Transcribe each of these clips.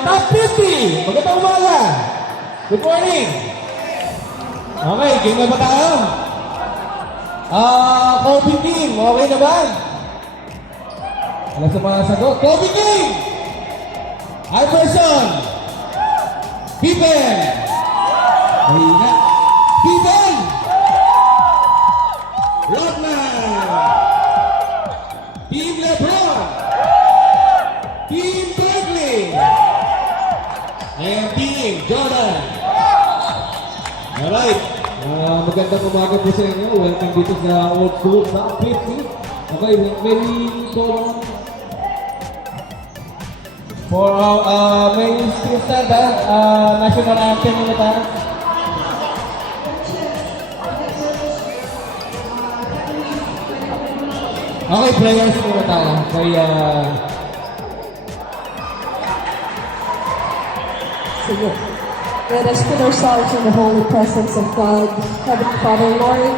Top 50. Magandang umaga. Good morning. Okay, game na ba tayo? Kobe King, okay na ba? Alam sa mga sagot. Kobe King! Iverson! Pippen! Mahina. Pippen! Rodman! Team LeBron! Team Berkeley! And Team Jordan! Alright. Magandang umaga po sa inyo. Welcome dito sa Old School sa 50. Okay, may call for may still start national anthem muna tayo. Okay, prayers muna tayo. Kaya Sige. Let us put ourselves in the holy presence of God. Heavenly Father, Lord,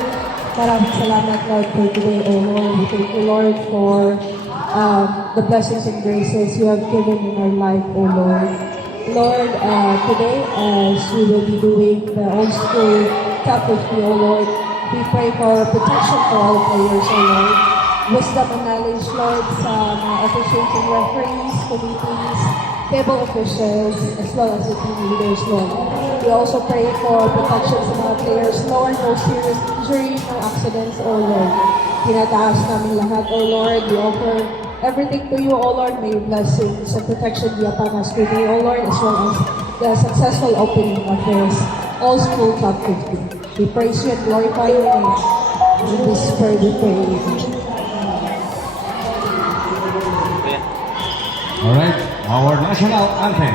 maraming salamat, Lord, for today, O Lord. We thank you, Lord, for the blessings and graces you have given in our life, O Lord. Lord, today, as we will be doing the old school Top 50, O Lord, we pray for protection for all players, O Lord. Wisdom and knowledge, Lord, sa mga officiating referees, committees, table officials, as well as the team leaders, Lord. We also pray for protection sa mga players, Lord, no serious injury, no accidents, O Lord. Tinataas namin lahat, O Lord. We offer everything to you, O Lord. May your blessings and protection be upon us today, O Lord, as well as the successful opening of this All School Top 50. We praise you and glorify your name. In this prayer we pray. All right, our national anthem.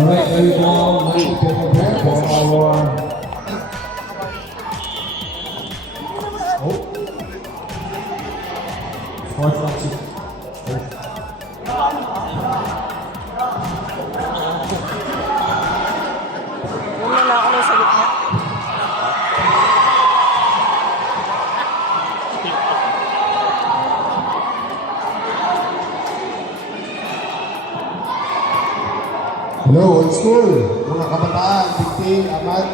alright, there we go. We prepare for our sports action. Yung na ako ng sagot niya. Hello, old school. Mga kabataan, 15, amat.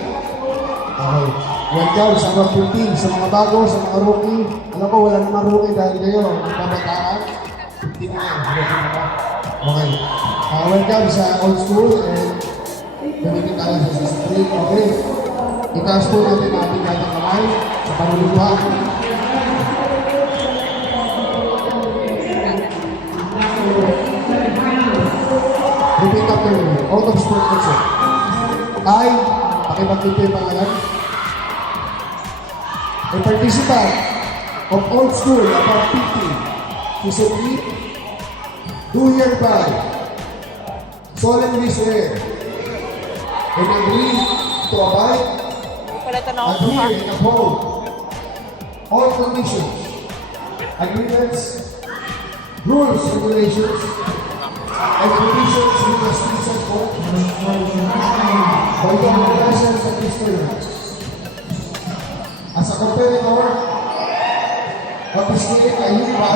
Okay. Welcome sa mga 15, sa mga bago, sa mga rookie. Alam ko, wala naman rookie dahil kayo, mga kabataan. 15 na okay. Welcome sa old school and gamitin tayo sa street. Okay. Itaas po natin ang ating kanyang kamay sa panulugha. Repeat after me. Out of sport also. I, pakipagpipin yung pangalan. A participant of old school about 50 recently do hereby solemnly swear and agree to abide, adhere and uphold all conditions, agreements, rules, regulations, expeditions with the streets of hope, by the lessons of history. As a competitor, participating ay hindi ba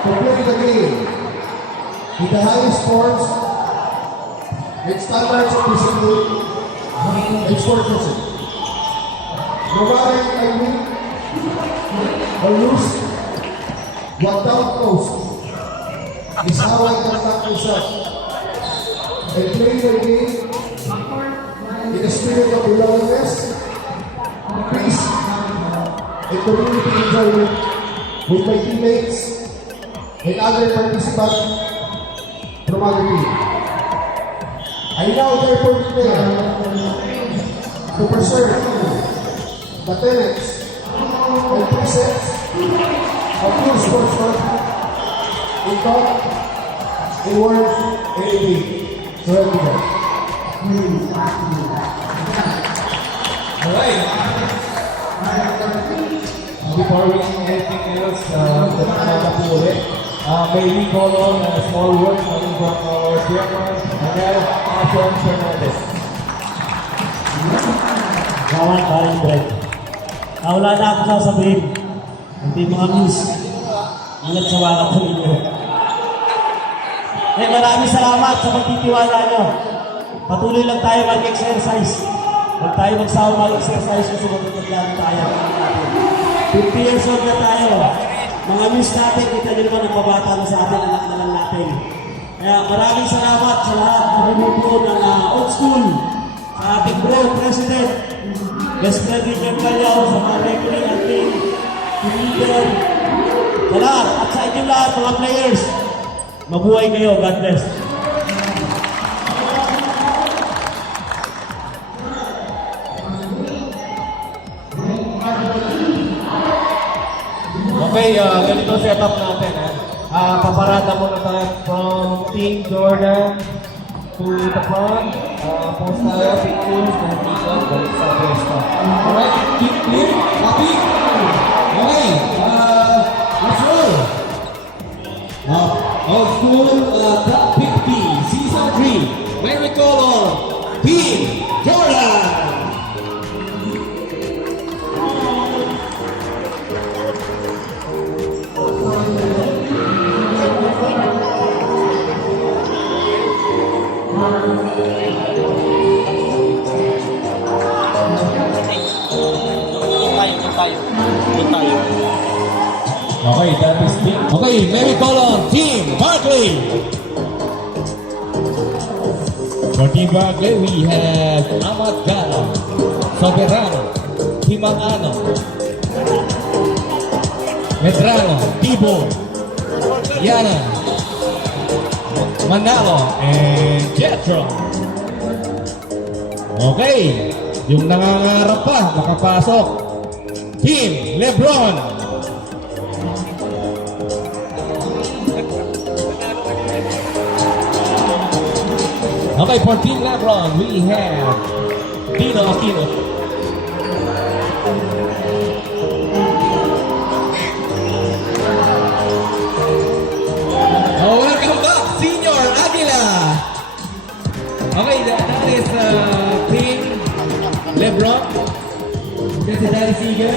to play the game with the highest scores and standards of discipline and sportsmanship. No matter I win or lose, what doubt knows is how I conduct myself and play the game in a spirit of belongingness, peace, and community enjoyment with my teammates and other participants from other team. I now therefore declare to preserve the tenets and precepts of true sportsman in thought, in word, and in deed. So help me God. Alright. Before we do anything else, may we call on a small word coming from our chairman, Manuel Ason Fernandez. Kawan, paring bread. Wala na ako sasabihin. Hindi mga miss. Ingat sa wakat sa inyo. Maraming salamat sa pagtitiwala nyo. Patuloy lang tayo mag-exercise. Huwag tayo magsawa mag-exercise kasi magtutugyan tayo. 50 years old na tayo. Mga miss natin, kita nyo naman ang pabata na sa atin, anak na lang natin. Kaya maraming salamat sa lahat na bumubuo ng old school. Sa ating bro, President, Best President Jeff Calao, sa mga referee at team leader, sa lahat, at sa inyong lahat, mga players, mabuhay kayo, God bless. Okay, ganito setup natin. Paparada muna tayo from Team Jordan to the front. Post tayo, pictures, then dito, balik sa pwesto. Alright, keep clear, copy. Okay, let's roll. Old school, top 50, season 3. May we call on Team Jordan. Okay, that is team. Okay, may we call on Team Barkley. For Team Barkley, we have Ahmad Gala, Soberano, Timangano, Medrano, Tibo, Yana, Manalo, and Jetro. Okay, yung nangangarap pa, makapasok. Team Lebron. Okay, for Team Lebron, we have Dino Aquino. Oh, welcome back, Senior Aguila. Okay, that is Team Lebron. This is Daddy Seager.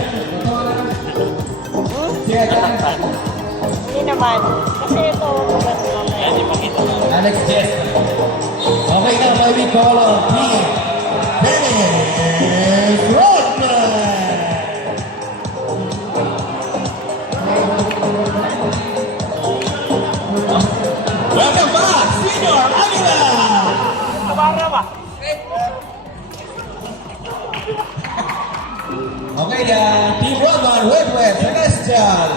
Hindi naman. Kasi ito, Alex Jester. Okay, now may we call on Team Dennis Rodman. Welcome back, Senior Aguila. kabara ba? Okay, Team Rodman, Wet, Celestial,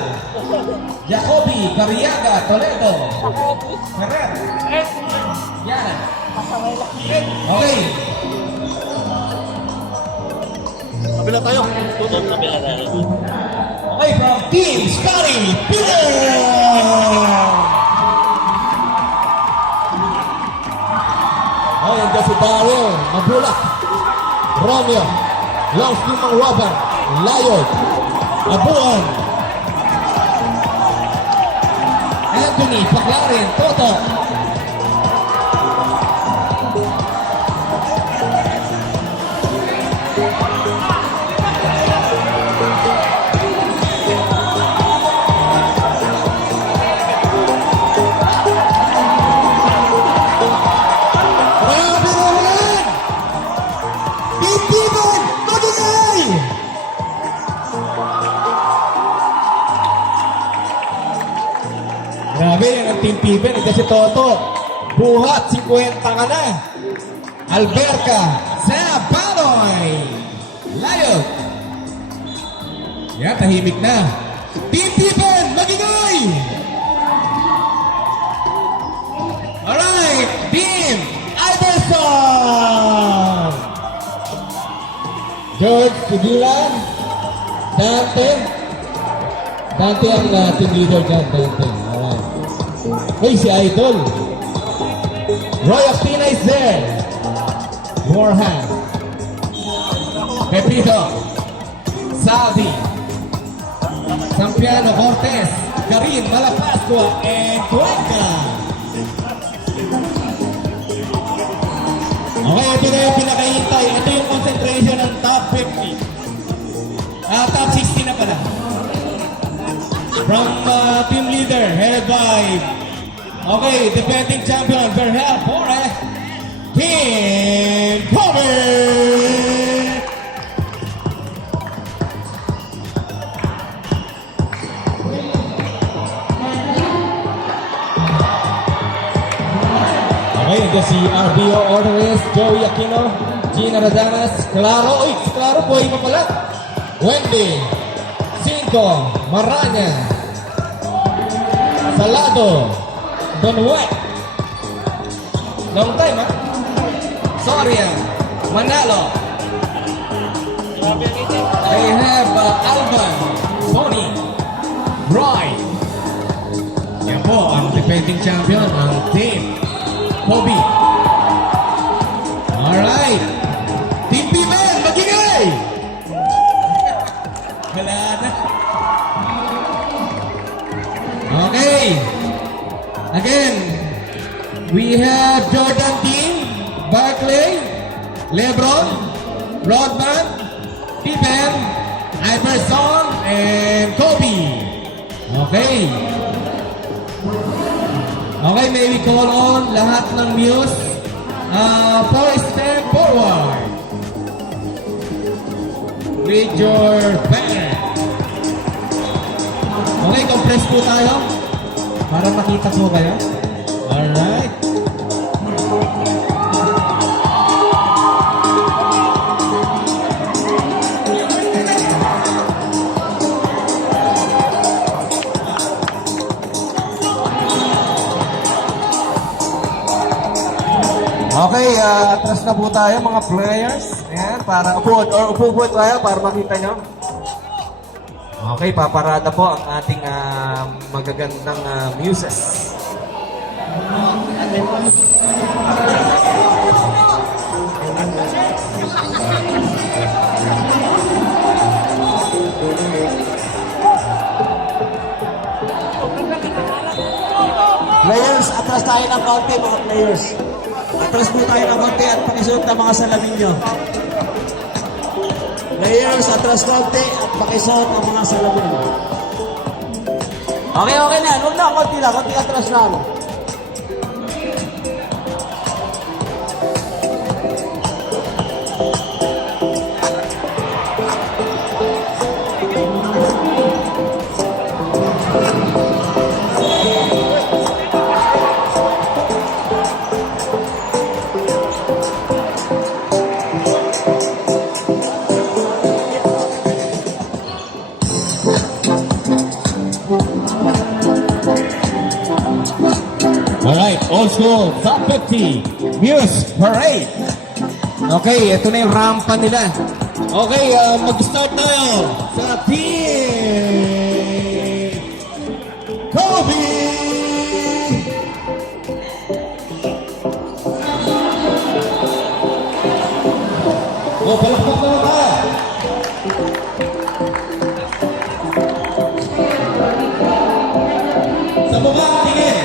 Jacoby, Cariaga, Toledo, Ferrer, Yana. Okay. Kabila tayo. Kabila tayo. Okay, from Team Scotty Peter. Okay, and si Daryl, Mabulak, Romeo, Langskin Mangwaban, Layod, Abuan, Anthony Paclarin, Toto. Grabe naman! Titiban! Magingay! Grabe yan ang Team Piben. Kasi Toto, buhat, 50 ka na. Alberca, Zabaloy, Layot. Yan, tahimik na. Team Piben, magingay! Alright, Team Iverson! George Sibilan, Dante. Dante ang team leader dyan, Dante. Alright. Hey, si Idol. Roy Ospina is there. Warham. Pepito. Saldi. Sampiano Cortez. Karin Malapascua. And Cuenca. Okay, ito na yung pinakahintay. Ito yung concentration ng top 50. Top 60 na pala. From team leader, headed by, okay, defending champion, Verhel Forest, Team Cover! Okay, ito si RBO Orders, Joey Aquino, Gina Radanas, Claro, uy, si Claro po, iba pala. Wendy, Cinco, Maranya, Salado, Don White. Long time, ha? Soria, Manalo. I have Alban, Tony, Roy. Yan po, ang defending champion ng team. Kobe. Alright. Team Pimen, magingay! Wala na. Okay. Again, we have Jordan Team, Barclay, Lebron, Rodman, Pippen, Iverson, and Kobe. Okay. Okay, may we call on lahat ng Muse for step forward with your banner. Okay, compress po tayo para makita po kayo. Alright. Okay, atras na po tayo mga players. Ayan, para upo po tayo para makita nyo. Okay, paparada po ang ating magagandang muses. Players, atras tayo ng konti mga players. Atras po tayo ng konti at pakisuot ng mga salamin nyo. Players, atras konti at pakisuot ng mga salamin. Okay, okay na. Huwag na, konti lang. Konti atras lang. Alright, old school, top 50, Muse Parade. Okay, ito na yung rampa nila. Okay, mag-start tayo sa Team Kobe! O, palakpak na ba? Sa baba, tingin!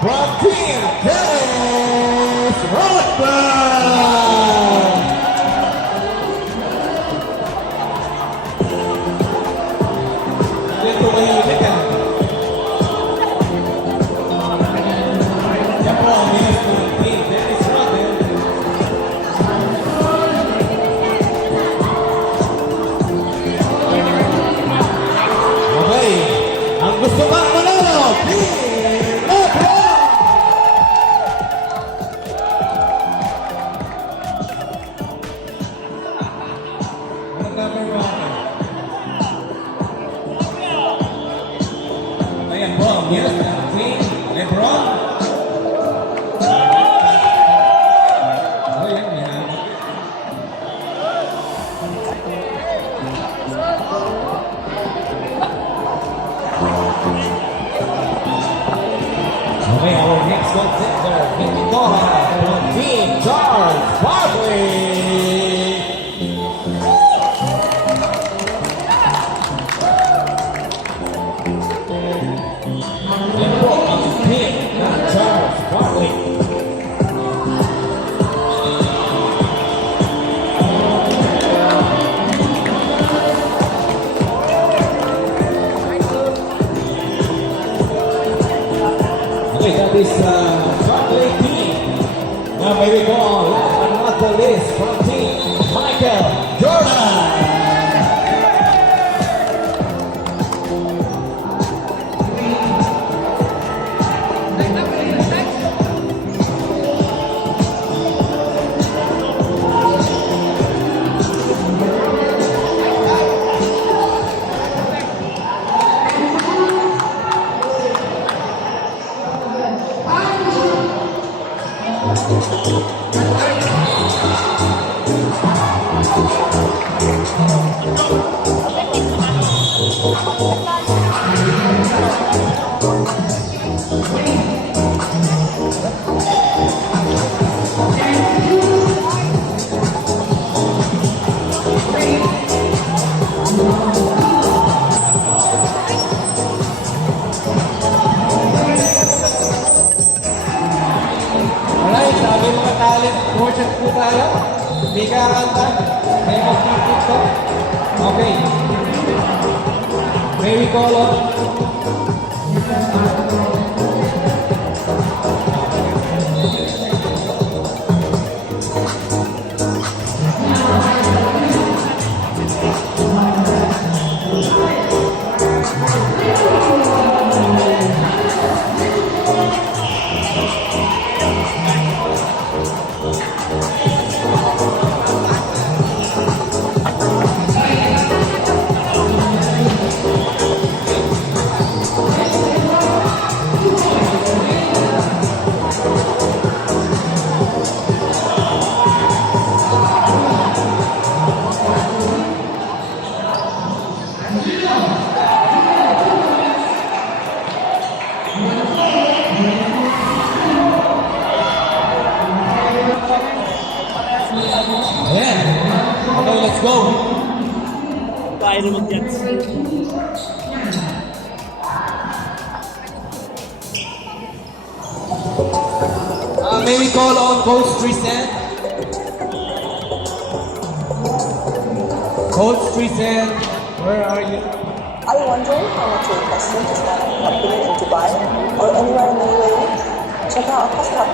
from Team Dennis Rodman. Yan po mahihigit yan. Yan po ang bilis ng Team Dennis Rodman. Okay, ang gusto bang manalo, Team Lebron! Anong number mo ako? Ayan po, ang bilis ng Team Lebron. Ayan, yan. Okay, our next contender, $50 from Team Charles Barkley. Yan po ang team ng Charles Barkley. Okay, that is Barkley team. Now may we go on last but not the least from Team Michael Jordan. Alright, sabi mga talent portion po tayo. Hindi ka kanta. May mag-keep to. Okay. May we call on. Ayan. Okay, let's go. Kaya na mag-jets. May we call on Coach Tristan? Coach Tristan, where are you? Are you wondering how much it will cost you to start a company in Dubai or anywhere in the UAE? Check out our cost hub.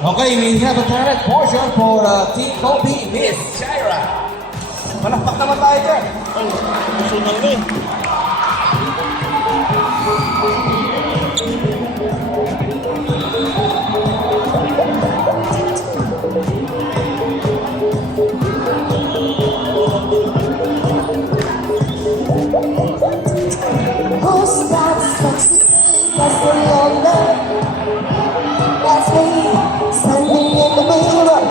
Okay, we have a talent portion for Team Kobe, Miss Shaira. Malakpak naman tayo dyan. Ay, nasunal na eh. Who's that sexy? That's the longer. That's me standing in the mirror.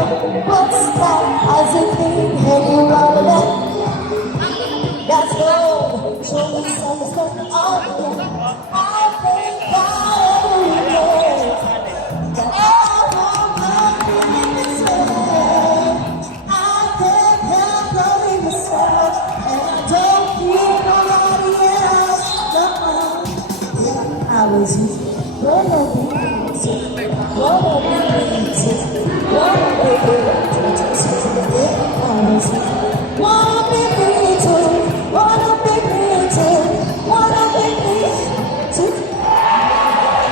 What's that? As a thing hanging around that. That's gold. Show me some stuff on you. I think about every day. That I want to be this way. I can't help loving myself, and I don't keep was wanna be creative, wanna be creative, wanna be creative. I was wanna be creative, wanna be creative, wanna be creative.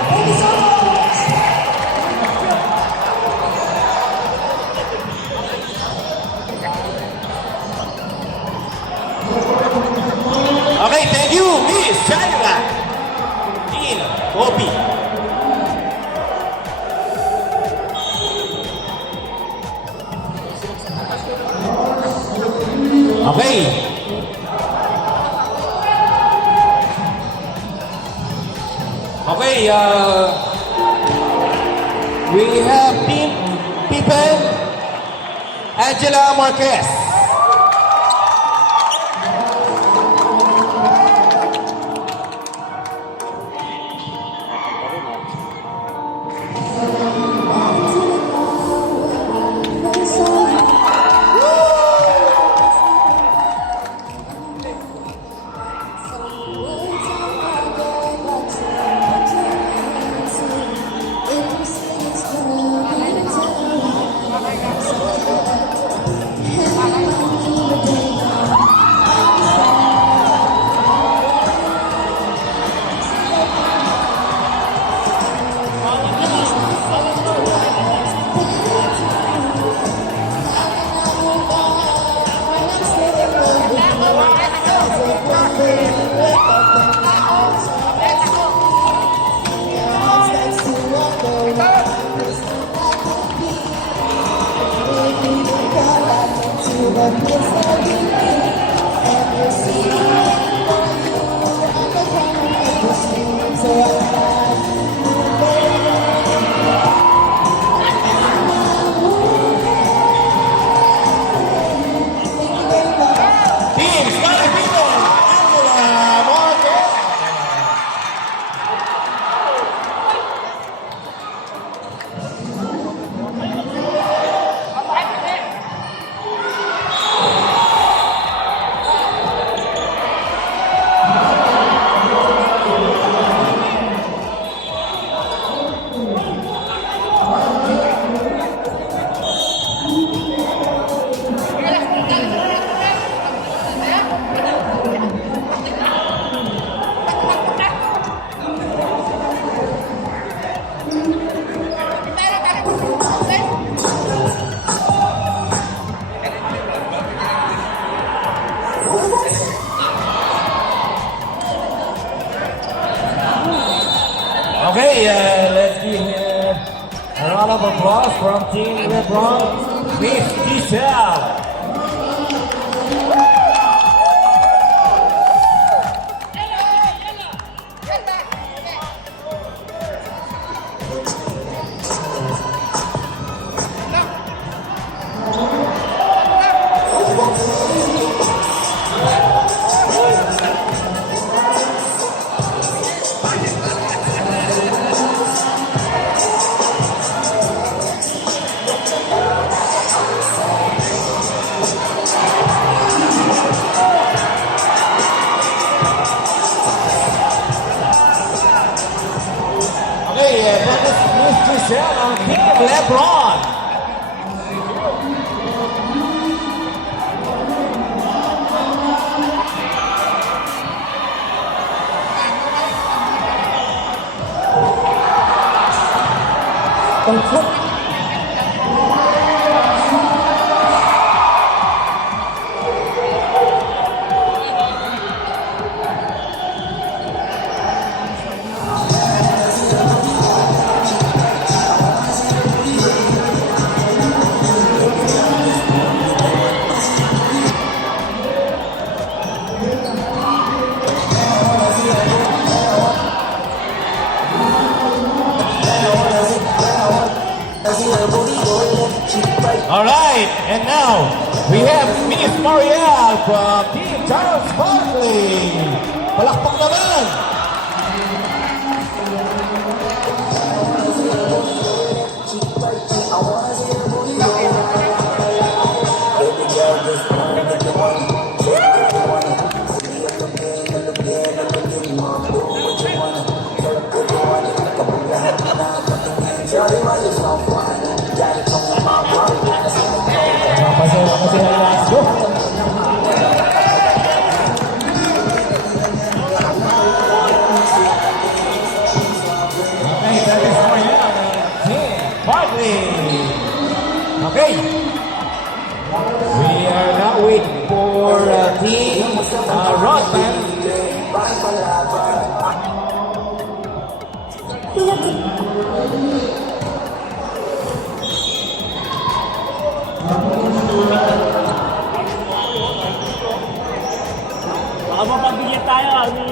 Thank you so much. Okay, thank you, Miss Shaira. Dean Kopi. Okay. Okay, we have Team Pippen, Angela Marquez. Team Scotty Pippen, Angela Marquez. Okay, let's give a round of applause from Team LeBron, Miss Giselle. Okay, that is Miss Giselle on Team LeBron. All right, and now we have Miss Marielle from Team Charles Barkley. Palakpak naman! for Team Rodman. Baka mapagbigyan tayo ni...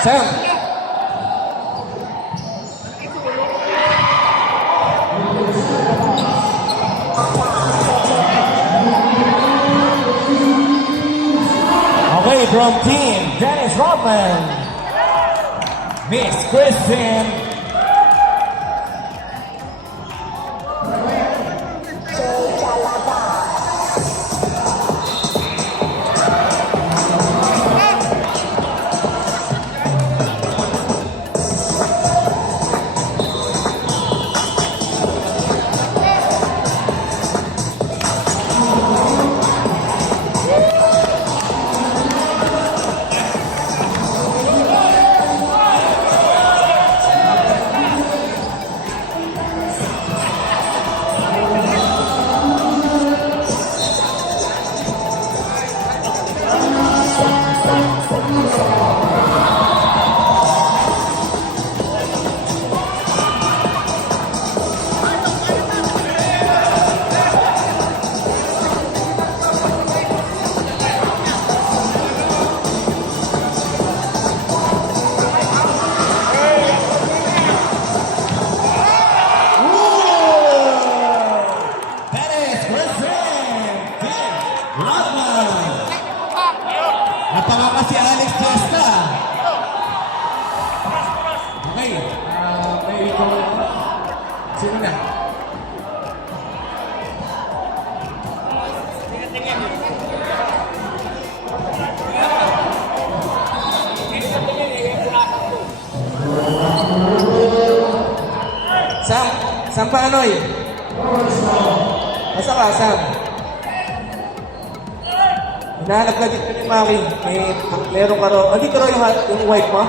Sam. Okay, from Team Dennis Rodman, Miss Kristen Napaka si Alex Costa. Okay. May ito. Sino na? Sam. Sam Paanoy. Masa ka, Sam? Hinahanap na dito ni Maki. Meron ka ro. Oh, dito ro yung wife mo?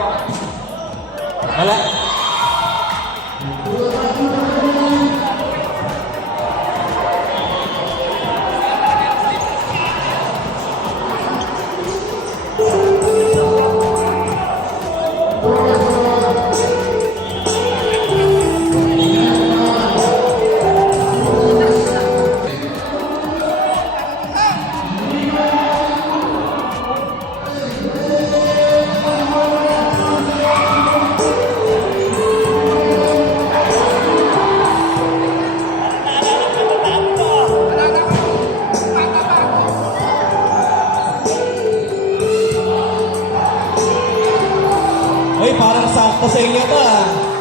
Wala. Uy, parang sakto sa inyo to ah.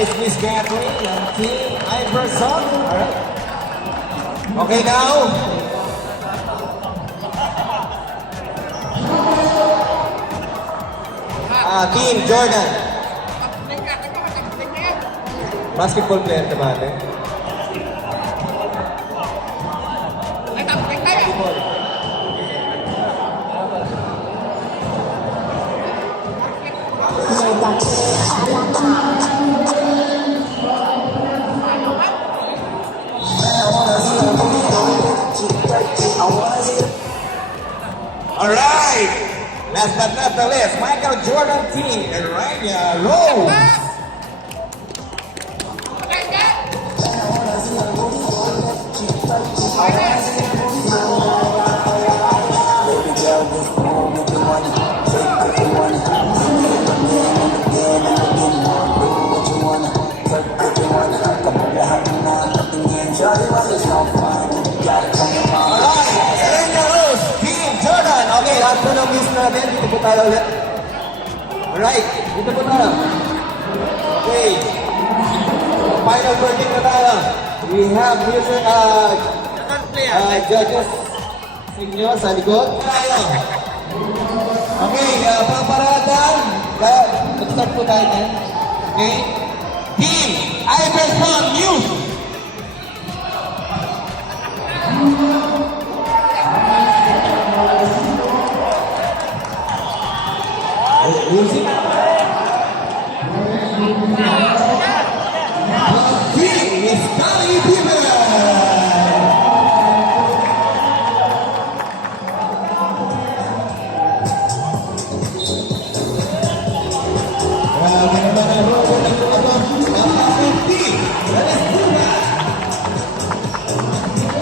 is Miss Kathleen ng Team Iverson. Alright. Okay now. Team Jordan. Basketball player ka ba, ate? Alright! Last but not the least, Michael Jordan team and Rania Rose. Last na miss natin. Dito po tayo ulit. Alright. Dito po tayo. Okay. Final verdict na tayo. We have music, judges sa inyo sa likod. Tayo. Okay. Paparatan. Mag-start po tayo na. Okay. Team Iverson News. Music. Team is Kali Pimen.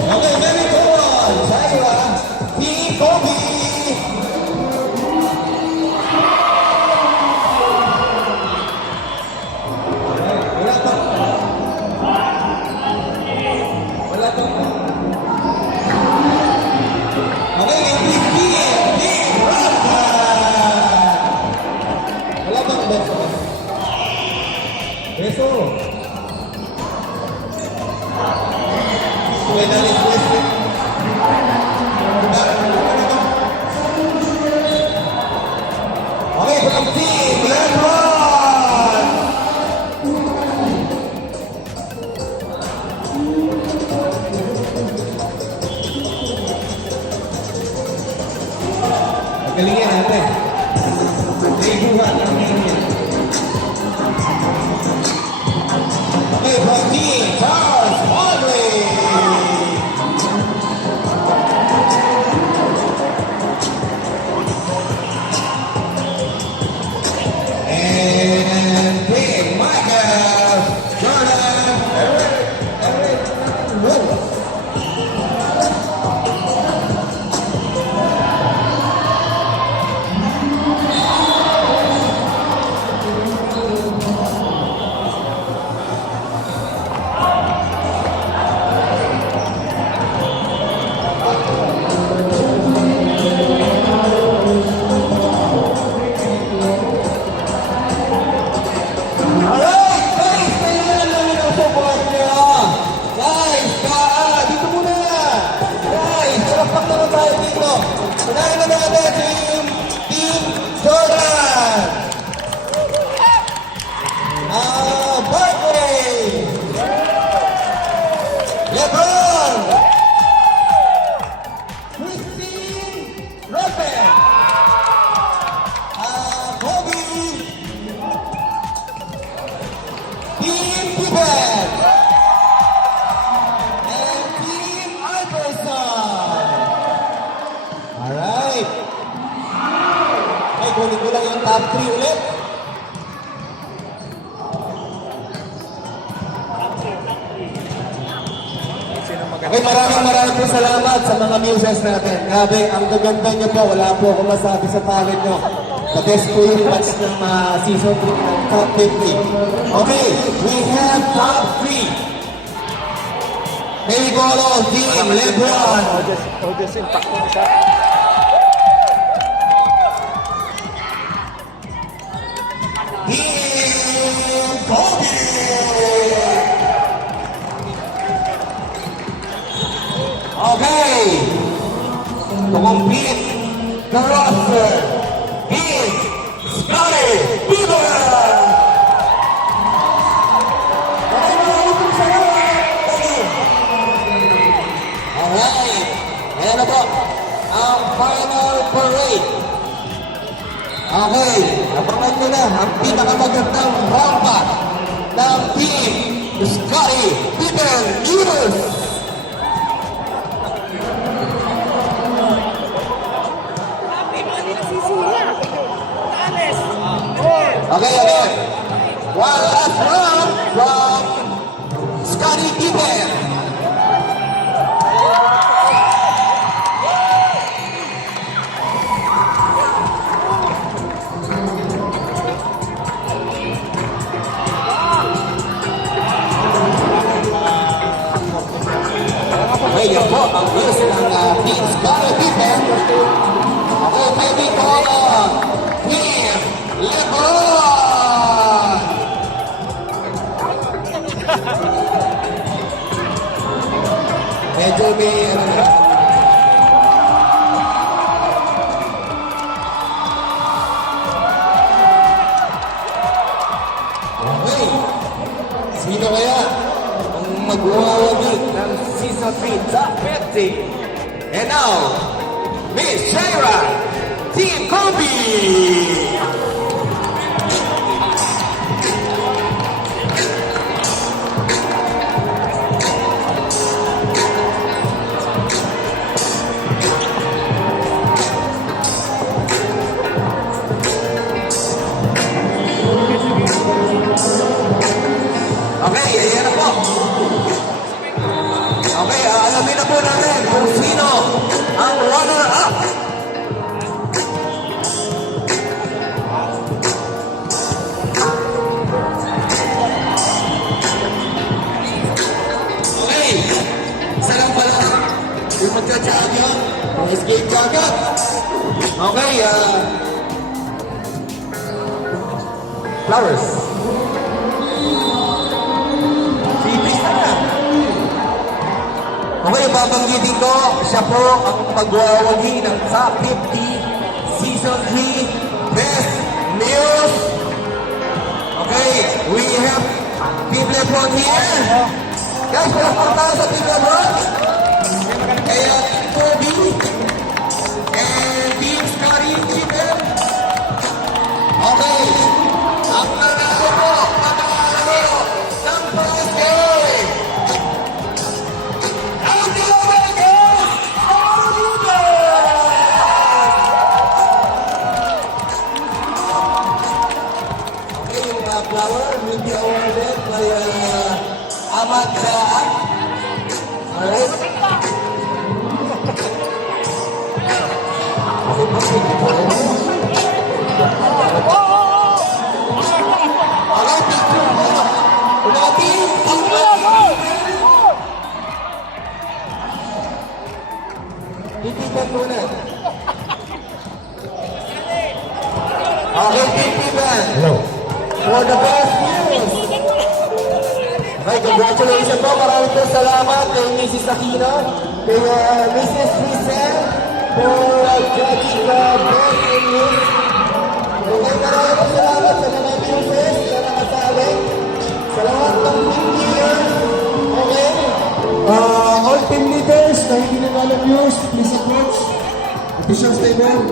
Okay, very good. Saya Team Kobe. Eso. Suena después. Okay, from team LeBron. Galingan natin. Ibuhan ang galingan. Okay, from team Charles Audrey. And Team Michael Jordan Eric Rose. Kunin ko lang yung top 3 ulit. Okay, maraming po salamat sa mga muses natin. Grabe, ang gaganda niyo po. Wala po akong masabi sa talent niyo. The best po yung match ng season 3 ng top 50. Okay, we have top 3. May golo, Team LeBron. Team Kobe. roster is Scotty Bieber! Alright, ayan na po ang final parade. Okay, abangan nyo na ang pinakamagandang rampa ng team Scotty Bieber News. Okay. One last round from Scotty Bieber. Okay, yan po ang news ng Team Scotty Bieber. Okay, maybe call on Team Lebron! Medyo may Okay. Sino kaya ang magwawagi ng Season 3 Top 50? And now, Miss Shaira, Team Kobe! Okay, ayan na po. Okay, alamin na po natin kung sino ang runner-up. Okay, isa lang pala yung magka-champion, yung escape kagad. Okay, flowers. Okay, babanggitin ko, siya po ang magwawagi ng Top 50 Season 3 Best News. Okay, we have Team Lebron here. Guys, palakpak tayo sa Team Lebron. Kaya Team Kobe and Team Scotty Bieber. Okay, ang nanalo po, ng first game. Flower will be awarded by Ahmad Daan. Alright. Alright, picture mo. Unati, titipan muna. Okay, titipan. Hello. For the best news. Okay, congratulations po. Maraming po salamat kay Mrs. Aquino, kay Mrs. Rizal, for judging the best news. Okay, maraming po salamat sa mga newses na nakasabi. Sa lahat ng team leaders. Okay. All team leaders na hindi nag-alam news, please approach. Official statement.